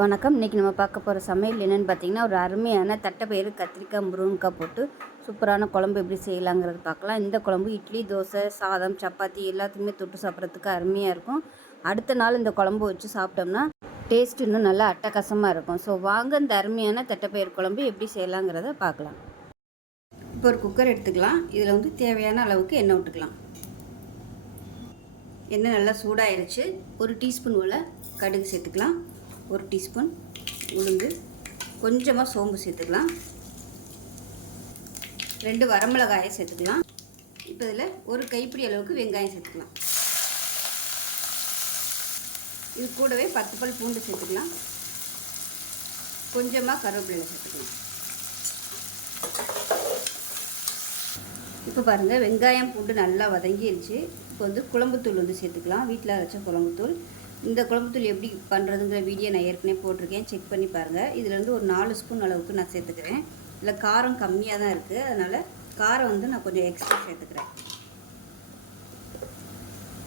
வணக்கம். இன்றைக்கி நம்ம பார்க்க போகிற சமையல் என்னென்னு பார்த்தீங்கன்னா ஒரு அருமையான தட்டைப்பயிறு கத்திரிக்காய் முருங்கக்காய் போட்டு சூப்பரான குழம்பு எப்படி செய்யலாங்கிறது பார்க்கலாம். இந்த குழம்பு இட்லி தோசை சாதம் சப்பாத்தி எல்லாத்துக்குமே தொட்டு சாப்பிட்றதுக்கு அருமையாக இருக்கும். அடுத்த நாள் இந்த குழம்பு வச்சு சாப்பிட்டோம்னா டேஸ்ட் இன்னும் நல்லா அட்டகாசமாக இருக்கும். ஸோ வாங்க இந்த அருமையான தட்டைப்பயிறு குழம்பு எப்படி செய்யலாங்கிறத பார்க்கலாம். இப்போ ஒரு குக்கர் எடுத்துக்கலாம். இதில் வந்து தேவையான அளவுக்கு எண்ணெய் விட்டுக்கலாம். எண்ணெய் நல்லா சூடாயிருச்சு. ஒரு டீஸ்பூன் போல் கடுகு சேர்த்துக்கலாம். ஒரு டீஸ்பூன் உளுந்து. கொஞ்சமாக சோம்பு சேர்த்துக்கலாம். ரெண்டு வரமிளகாயை சேர்த்துக்கலாம். இப்போ இதில் ஒரு கைப்பிடி அளவுக்கு வெங்காயம் சேர்த்துக்கலாம். இது கூடவே பத்து பல் பூண்டு சேர்த்துக்கலாம். கொஞ்சமாக கருவேப்பிலை சேர்த்துக்கலாம். இப்போ பாருங்கள் வெங்காயம் பூண்டு நல்லா வதங்கிருச்சு. இப்போ வந்து குழம்புத்தூள் வந்து சேர்த்துக்கலாம். வீட்டில் அரைச்ச குழம்புத்தூள். இந்த குழம்புத்தூள் எப்படி பண்ணுறதுங்கிற வீடியோ நான் ஏற்கனவே போட்டிருக்கேன். செக் பண்ணி பாருங்கள் இதுலேருந்து ஒரு நாலு ஸ்பூன் அளவுக்கு நான் சேர்த்துக்கிறேன். இதில் காரம் கம்மியாக தான் இருக்குது அதனால் காரம் வந்து நான் கொஞ்சம் எக்ஸ்ட்ரா சேர்த்துக்கிறேன்.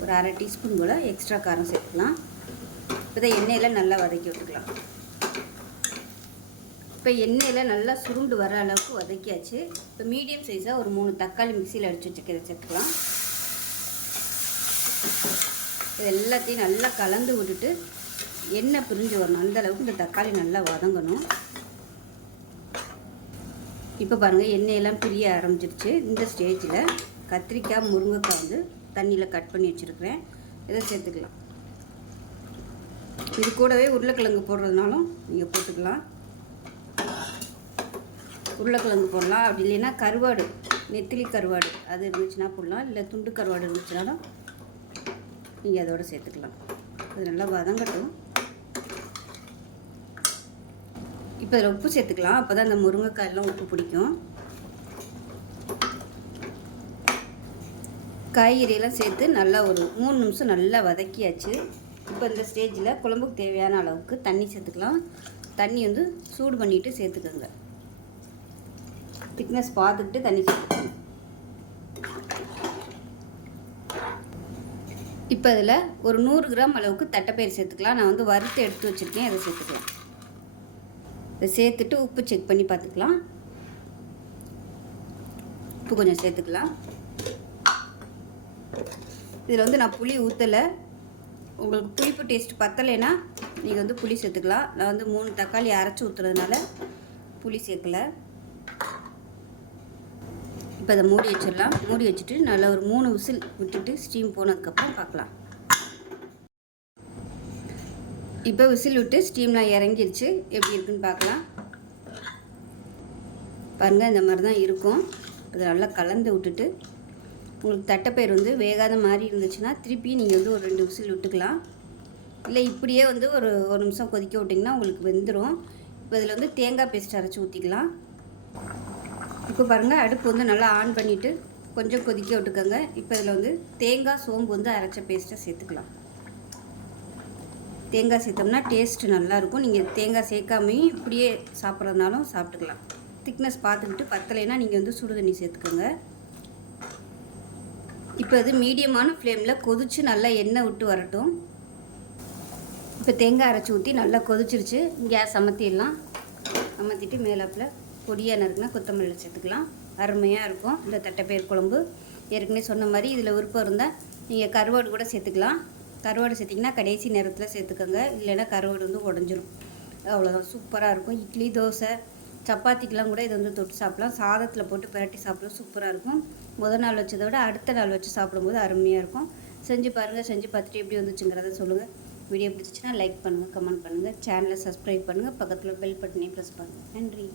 ஒரு அரை டீஸ்பூன் போல் எக்ஸ்ட்ரா காரம் சேர்த்துக்கலாம். இப்போ தான் எண்ணெயில் நல்லா வதக்கி விட்டுக்கலாம். இப்போ எண்ணெயில் நல்லா சுருண்டு வர அளவுக்கு வதக்கியாச்சு. இப்போ மீடியம் சைஸாக ஒரு மூணு தக்காளி மிக்சியில் அடித்து வச்சுக்கிறத சேர்த்துக்கலாம். இது எல்லாத்தையும் நல்லா கலந்து விட்டுட்டு எண்ணெய் பிரிஞ்சு வரணும். அந்தளவுக்கு இந்த தக்காளி நல்லா வதங்கணும். இப்போ பாருங்கள் எண்ணெயெல்லாம் பிரிய ஆரம்பிச்சிருச்சு. இந்த ஸ்டேஜில் கத்திரிக்காய் முருங்கைக்காய் வந்து தண்ணியில் கட் பண்ணி வச்சுருக்கிறேன். இதை சேர்த்துக்கலாம். இது கூடவே உருளைக்கிழங்கு போடுறதுனாலும் நீங்கள் போட்டுக்கலாம். உருளைக்கிழங்கு போடலாம். அப்படி இல்லைன்னா கருவாடு நெத்திலி கருவாடு அது இருந்துச்சுன்னா போடலாம். இல்லை துண்டு கருவாடு இருந்துச்சுனாலும் நீங்கள் அதோடு சேர்த்துக்கலாம். அது நல்லா வதங்கட்டும். இப்போ அதில் உப்பு சேர்த்துக்கலாம். அப்போ தான் அந்த முருங்கைக்காயெல்லாம் உப்பு பிடிக்கும். காய்கறியெல்லாம் சேர்த்து நல்லா ஒரு மூணு நிமிஷம் நல்லா வதக்கியாச்சு. இப்போ இந்த ஸ்டேஜில் குழம்புக்கு தேவையான அளவுக்கு தண்ணி சேர்த்துக்கலாம். தண்ணி வந்து சூடு பண்ணிவிட்டு சேர்த்துக்கோங்க. திக்னஸ் பார்த்துக்கிட்டு தண்ணி சேர்த்துக்கோங்க. இப்போ இதில் ஒரு நூறு கிராம் அளவுக்கு தட்டைப்பயிறு சேர்த்துக்கலாம். நான் வந்து வறுத்து எடுத்து வச்சுருக்கேன். அதை சேர்த்துக்கலாம். இதை சேர்த்துட்டு உப்பு செக் பண்ணி பார்த்துக்கலாம். உப்பு கொஞ்சம் சேர்த்துக்கலாம். இதில் வந்து நான் புளி ஊற்றலை உங்களுக்கு புளிப்பு டேஸ்ட் பத்தலைன்னா நீங்கள் வந்து புளி சேர்த்துக்கலாம். நான் வந்து மூணு தக்காளி அரைச்சி ஊற்றுறதுனால புளி சேர்க்கலை. இப்போ அதை மூடி வச்சிடலாம். மூடி வச்சுட்டு நல்லா ஒரு மூணு விசில் விட்டுட்டு ஸ்டீம் போனதுக்கப்புறம் பார்க்கலாம். இப்போ விசில் விட்டு ஸ்டீம்லாம் இறங்கிருச்சு. எப்படி இருக்குன்னு பார்க்கலாம். பாருங்கள் இந்த மாதிரி தான் இருக்கும். அதை நல்லா கலந்து விட்டுட்டு உங்களுக்கு தட்டைப்பயிர் வந்து வேகாத மாதிரி இருந்துச்சுன்னா திருப்பி நீங்கள் வந்து ஒரு ரெண்டு விசில் விட்டுக்கலாம். இல்லை இப்படியே வந்து ஒரு ஒரு நிமிஷம் கொதிக்க விட்டிங்கன்னா உங்களுக்கு வெந்துடும் இப்போ இதில் வந்து தேங்காய் பேஸ்ட் அரைச்சி ஊற்றிக்கலாம் இப்போ பாருங்கள் அடுப்பு வந்து நல்லா ஆன் பண்ணிவிட்டு கொஞ்சம் கொதிக்க விட்டுக்கோங்க. இப்போ இதில் வந்து தேங்காய் சோம்பு வந்து அரைச்ச பேஸ்ட்டை சேர்த்துக்கலாம். தேங்காய் சேர்த்தோம்னா டேஸ்ட்டு நல்லாயிருக்கும் நீங்கள் தேங்காய் சேர்க்காமையும் இப்படியே சாப்பிட்றதுனாலும் சாப்பிட்டுக்கலாம். திக்னஸ் பார்த்துக்கிட்டு பத்தலைன்னா நீங்கள் வந்து சுடு தண்ணி சேர்த்துக்கோங்க. இப்போ இது மீடியமான ஃப்ளேமில் கொதித்து நல்லா எண்ணெய் விட்டு வரட்டும். இப்போ தேங்காய் அரைச்சி ஊற்றி நல்லா கொதிச்சிருச்சு. கேஸ் அமர்த்திடலாம் அமர்த்திட்டு மேலாப்பில் பொடியாக நறுக்குனா கொத்தமல்லி சேர்த்துக்கலாம். அருமையாக இருக்கும். இந்த தட்டைப்பயிர் குழம்பு. ஏற்கனவே சொன்ன மாதிரி இதில் விருப்பம் இருந்தால் நீங்கள் கருவாடு கூட சேர்த்துக்கலாம். கருவாடு சேர்த்திங்கன்னா கடைசி நேரத்தில் சேர்த்துக்கோங்க. இல்லைன்னா கருவாடு வந்து உடஞ்சிரும். அவ்வளோதான் சூப்பராக இருக்கும். இட்லி தோசை சப்பாத்திக்கெலாம் கூட இதை வந்து தொட்டு சாப்பிட்லாம். சாதத்தில் போட்டு பரட்டி சாப்பிடும் சூப்பராக இருக்கும். முதல் நாள் வச்சதை விட அடுத்த நாள் வச்சு சாப்பிடும்போது அருமையாக இருக்கும். செஞ்சு பாருங்கள் செஞ்சு பார்த்துட்டு எப்படி வந்துச்சுங்கிறத சொல்லுங்கள் வீடியோ பிடிச்சிச்சின்னா லைக் பண்ணுங்கள் கமெண்ட் பண்ணுங்கள் சேனலை சப்ஸ்கிரைப் பண்ணுங்கள் பக்கத்தில் பெல் பட்டனையும் ப்ரெஸ் பண்ணுங்கள் நன்றி.